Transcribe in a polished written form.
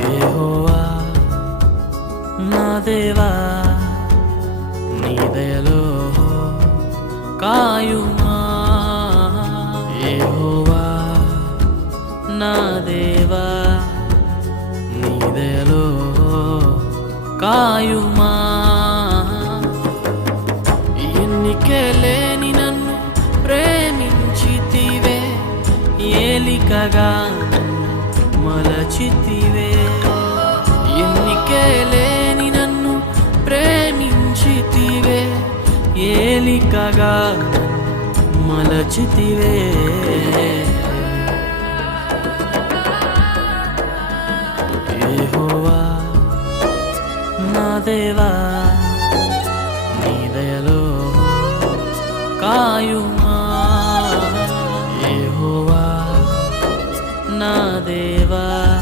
యెహోవా నా దేవా నీ దయలో కాయుమా యెహోవా నా దేవా నీ దయలో కాయుమా ఎన్నికే లేని నన్ను ప్రేమించితివే ఏలికగా మలచితివే ఎన్నికే లేని నన్ను ప్రేమించితివే ఏలికగా మలచితివే యెహోవా నా దేవా